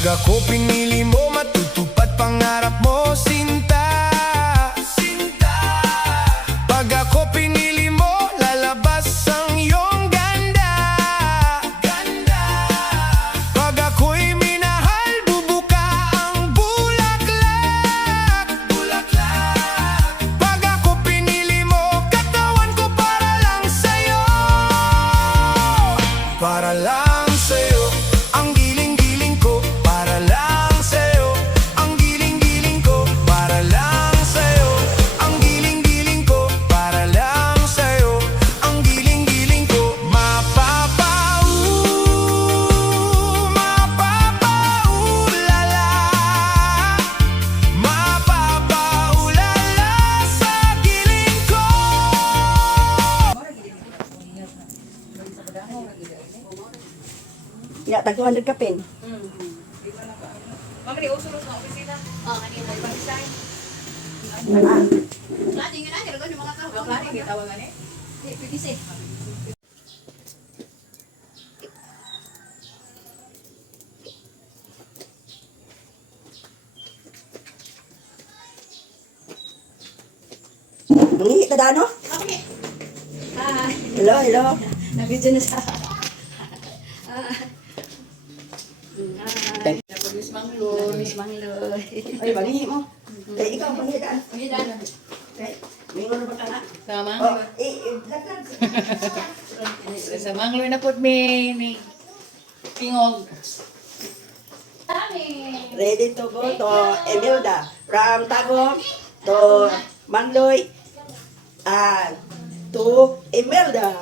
Pag ako pinili mo, matutupad pangarap mo, sinta. Pag ako pinili mo, lalabas ang iyong ganda. Pag ako'y minahal, bubuka ang bulaklak. Pag ako pinili mo, katawan ko para lang sa'yo. Para lang sa'yo, ang giling-giling ko. Para lang sa'yo, ang giling-giling ko. Para lang sa'yo, ang giling-giling ko. Para lang sa'yo, ang giling-giling ko. Mapapaulala, mapapaulala sa giling ko. Ya, tag 200 ka pin. Mami, usulot na opisina. Kanina, pag-design. Lagi nga natin, yung mga tao. Klaro, hindi tawagan eh. Pwede Nangihi ta dano? Okay. Hi. Hello, hello. Nag-video na sa... Miss Manglo. Miss Mangloy. Ay, mangihi mo. Eh, ikaw mangihi ka. Panghidan. Okay. Mingon ba ka na? Sa Oh, Manglo. laglag. Sa Manglo na po may pingog. Ready to go to Emelda. From Tagum to Mangloy. To Emelda.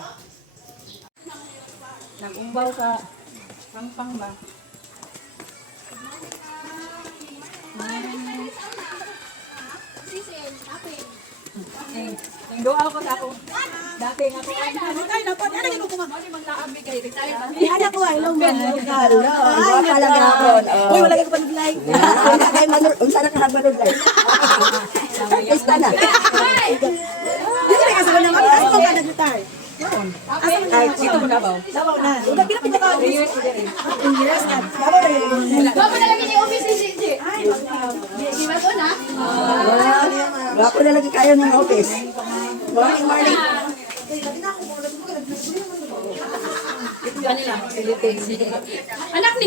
Nag-umbaw ka. Pang ba? Yung doa ko sa ako. Dati nga ako. Ay, dapat. Ano yung kuma? Ano yung magtaambi kayo? Anak ko, hello, hello. Ay, talaga ako. Uy, wala ka pa nag-like. Unsa na ka nag-like? Pista na. Dito na kasama naman. Asa ko ka nag-retire? Ay, Dito mo na ba? Sabaw na. Udah pinapit ka. Yes na. Sabaw na yun. Baba na lagi yung office ni CJ. Di ba ito na? Wako na lagi kayo ng office. Morning, morning. Anak ni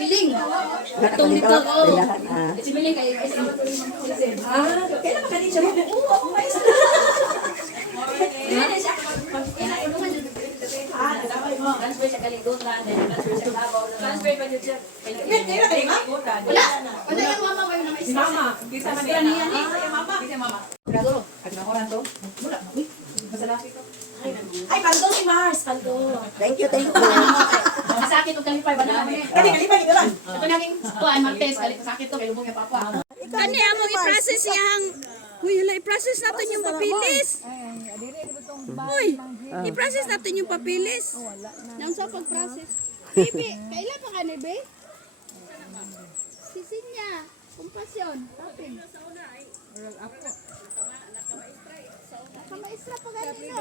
Biling. Itong dito ko. Si Biling kayo. Kailan ka kanina siya? Oo, ako may isa. Transfer sa Kaligutan. Transfer sa Davao. Transfer pa dito siya. Wala. Wala yung mama kayo na may Si Mama. Kita man Extra niya ni. Mama. Kita Mama. Siguro. Pag nakuha to. Wala. Uy. Masalaki to. Ay, paldo si Mars. Paldo. Thank you, thank you. Masakit o kalipay ba na kami? Kalipay, ito lang. Ito naging kuan Martes. Sakit to. Kaya lubong yung papa. Kani among i-process yang. Uy, hala, i-process natin yung papilis. Uy, i-process natin yung papilis. Nang sa pag-process. Bibi, kailan pa ka ni Be? Sisinya, kumpasyon, tapin. Nakamaistra pa ganito.